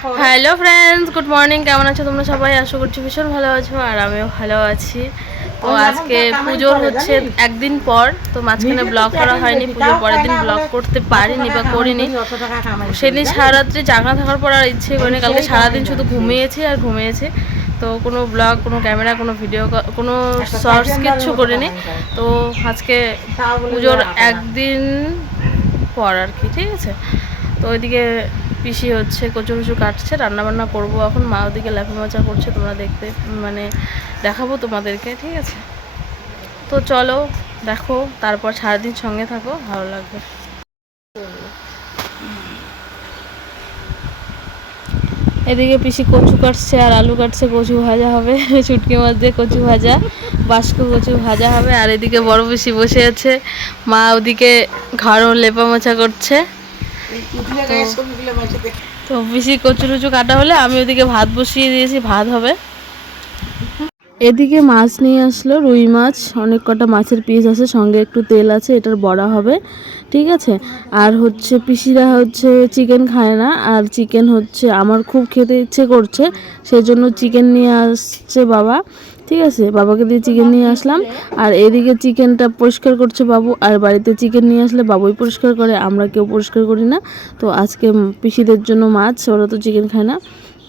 Hello friends good morning কেমন আছো তোমরা সবাই? আশা করছি ভীষণ ভালো আছো আর আমিও ভালো আছি। তো আজকে পুজোর হচ্ছে একদিন পর তো মাঝখানে ব্লগ করা হয়নি পুজোর পরের দিন ব্লগ করতে পারিনি বা করিনি। সেদিন সারারাত্রি জাগা থাকার পর আর ইচ্ছে করিনি কালকে সারাদিন শুধু ঘুমিয়েছি আর ঘুমিয়েছি। তো কোনো ব্লগ কোনো ক্যামেরা কোনো ভিডিও কোনো শর্টস কিচ্ছু করিনি। তো আজকে পুজোর একদিন পর আর কি ঠিক আছে? তো ওইদিকে পিসি হচ্ছে, কচু কচু কাটছে রান্না বান্না করব এখন। মা ওদিকে লাফি করছে, তোমরা দেখতে মানে দেখাবো তোমাদেরকে, ঠিক আছে? তো চলো, দেখো, তারপর সারাদিন সঙ্গে থাকো, ভালো লাগবে। এদিকে পিসি কচু কাটছে আর আলু কাটছে, কচু ভাজা হবে, চুটকি মাছ দিয়ে কচু ভাজা, বাস্ক কচু ভাজা হবে, আর এদিকে বড় পিসি বসে আছে। মা ওদিকে ঘাড়ও লেপা মোছা করছে। তো বেশি কচু টচু কাটা হলে আমি ওদিকে ভাত বসিয়ে দিয়েছি ভাত হবে। এদিকে মাছ নিয়ে আসলো রুই মাছ অনেক কটা মাছের পিস আছে সঙ্গে একটু তেল আছে এটার বড়া হবে ঠিক আছে? আর হচ্ছে পিসিরা হচ্ছে চিকেন খায় না আর চিকেন হচ্ছে আমার খুব খেতে ইচ্ছে করছে সেই জন্য চিকেন নিয়ে আসছে বাবা। ঠিক আছে? বাবাকে দিয়ে চিকেন নিয়ে আসলাম। আর এদিকে চিকেনটা পরিষ্কার করছে বাবু। আর বাড়িতে চিকেন নিয়ে আসলে বাবুই পরিষ্কার করে, আমরা কেউ পরিষ্কার করি না। তো আজকে পিসিদের জন্য মাছ, ওরা তো চিকেন খায় না।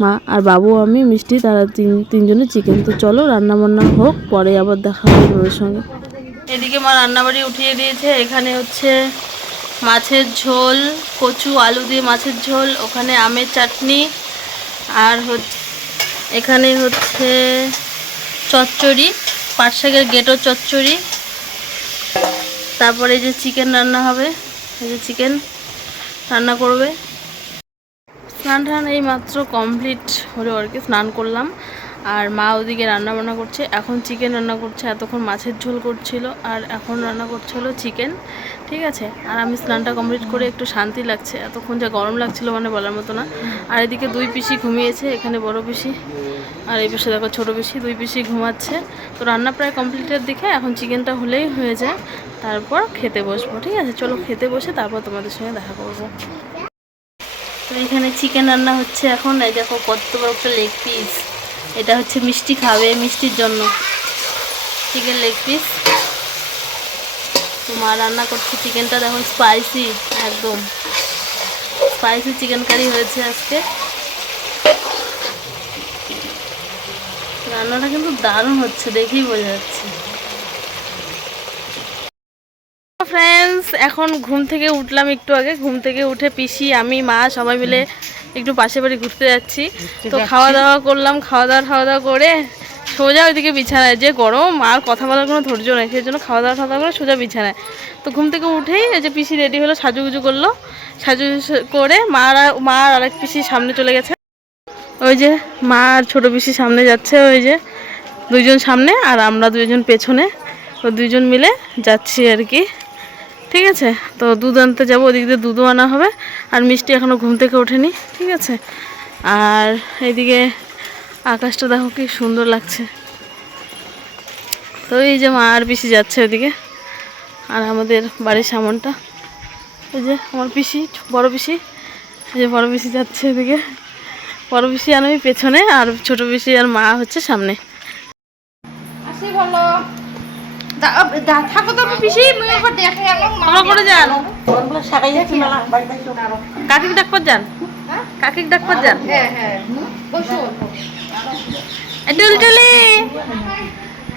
মা আর বাবু, আমি, মিষ্টি, তারা তিন, তিনজনে চিকেন তো চলো রান্না বান্না হোক, পরে আবার দেখা হবে তোমাদের সঙ্গে। এদিকে মা রান্নাবাড়ি উঠিয়ে দিয়েছে। এখানে হচ্ছে মাছের ঝোল, কচু, আলু দিয়ে মাছের ঝোল, ওখানে আমের চাটনি। আর হচ্ছে, এখানে হচ্ছে চচ্চড়ি, পাট শাকের গেটো চচ্চড়ি। তারপরে যে চিকেন রান্না হবে, এই যে চিকেন রান্না করবে। স্নান টান এই মাত্র কমপ্লিট হলে আর কি, স্নান করলাম। আর মা ওদিকে রান্না বান্না করছে। এখন চিকেন রান্না করছে, এতক্ষণ মাছের ঝোল করছিল। আর এখন রান্না করছে হলো চিকেন ঠিক আছে? আর আমি স্নানটা কমপ্লিট করে একটু শান্তি লাগছে। এতক্ষণ যা গরম লাগছিল মানে বলার মতো না। আর এদিকে দুই পিসি ঘুমিয়েছে, এখানে বড় পিসি। আর এই পাশে দেখো ছোটো পিসি, দুই পিসি ঘুমাচ্ছে। তো রান্না প্রায় কমপ্লিটের দিকে এখন চিকেনটা হলেই হয়ে যায়। তারপর খেতে বসবো, ঠিক আছে? চলো খেতে বসে তারপর তোমাদের সঙ্গে দেখা করব। তো এখানে চিকেন রান্না হচ্ছে এখন। এই দেখো কত বড় একটা লেগ পিস এটা হচ্ছে মিষ্টি খাবে, মিষ্টির জন্য। চিকেন লেগ পিস তো মা রান্না করছে চিকেনটা দেখো স্পাইসি একদম। স্পাইসি চিকেন কারি হয়েছে আজকে। রান্নাটা কিন্তু দারুণ হচ্ছে, দেখেই বোঝা যাচ্ছে। ফ্রেন্ডস এখন ঘুম থেকে উঠলাম একটু আগে। ঘুম থেকে উঠে পিসি, আমি, মা সবাই মিলে একটু পাশে বাড়ি ঘুরতে যাচ্ছি। তো খাওয়া দাওয়া করলাম খাওয়া দাওয়া খাওয়া দাওয়া করে সোজা ওইদিকে বিছানায় যে গরম আর কথা বলার কোনো ধৈর্য নেই সেই জন্য খাওয়া দাওয়া খাওয়া দাওয়া করে সোজা বিছানায়। তো ঘুম থেকে উঠেই যে পিসি রেডি হলো সাজুগুজু করল সাজু করে মা আর মা আর আরেক পিসি সামনে চলে গেছে। ওই যে মা আর ছোটো পিসি সামনে যাচ্ছে ওই যে দুইজন সামনে আর আমরা দুইজন পেছনে। তো দুইজন মিলে যাচ্ছি আর কি। ঠিক আছে? তো দুধ আনতে যাব, ওদিক দিয়ে দুধও আনা হবে। আর মিষ্টি এখনও ঘুম থেকে ওঠেনি, ঠিক আছে? আর এইদিকে আকাশটা দেখো কি সুন্দর লাগছে। তো এই যে মা আর পিসি যাচ্ছে ওদিকে, আর আমাদের বাড়ির সামনটা। এই যে আমার পিসি, বড় পিসি, এই যে বড় পিসি যাচ্ছে ওদিকে বড় পিসি আর আমি পেছনে, আর ছোট পিসি আর মা হচ্ছে সামনে। আসি থাকো তো পিসি মুই একবার দেখে এলাম করে যান। কাকিক ডাকবার যান। কাকিক ডাকবার যান। হ্যাঁ হ্যাঁ। টুলটুলি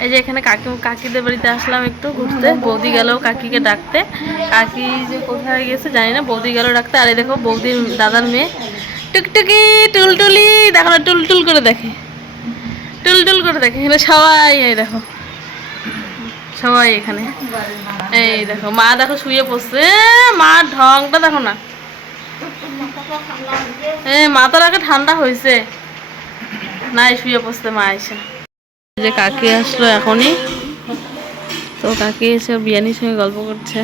এই যে এখানে কাকি কাকিদের বাড়িতে আসলাম একটু ঘুরতে। বৌদি গেল কাকিকে ডাকতে। কাকি যে কোথায় গেছে জানি না বৌদি গেল ডাকতে। আরে দেখো বৌদির দাদার মেয়ে। টুকটুকি টুলটুলি। দেখো না টুলটুল করে দেখে। টুলটুল করে দেখে। এখানে সবাই এই দেখো। সবাই এখানে। এই দেখো মা দেখো শুয়ে পড়ছে। মার ঢংটা দেখো না। এ মাথার আগে ঠান্ডা হয়েছে। নাই শুয়ে পড়ছে মা এসে। যে কাকি আসলো এখনই। তো কাকি এসে বিয়ানির সঙ্গে গল্প করছে।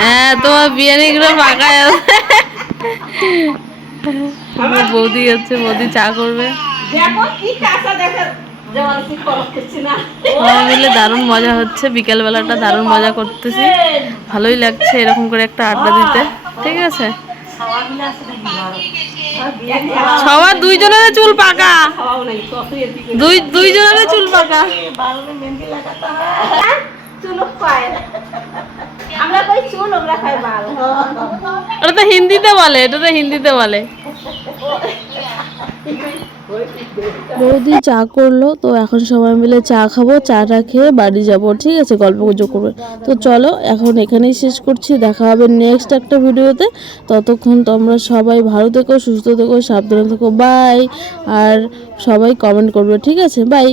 হ্যাঁ তোমার বিয়ানি গুলো পাকায় আছে। বৌদি আছে বৌদি চা করবে। সবাই মিলে দারুণ মজা হচ্ছে বিকেল বেলাটা দারুণ মজা করতেছি। ভালোই লাগছে এরকম করে একটা আড্ডা দিতে ঠিক আছে? সবার দুইজনের চুল পাকা। দুই দুইজনের চুল পাকা। ওটা তো হিন্দিতে বলে এটা তো হিন্দিতে বলে। বৌদি চা করল, তো এখন সবাই মিলে চা খাব চাটা খেয়ে বাড়ি যাব। ঠিক আছে, গল্প গুজব করবে। তো চলো, এখন এখানেই শেষ করছি, দেখা হবে নেক্সট একটা ভিডিওতে। ততক্ষণ তোমরা সবাই ভালো থেকো, সুস্থ থেকো, সাবধানে থেকো বাই আর সবাই কমেন্ট করবে, ঠিক আছে বাই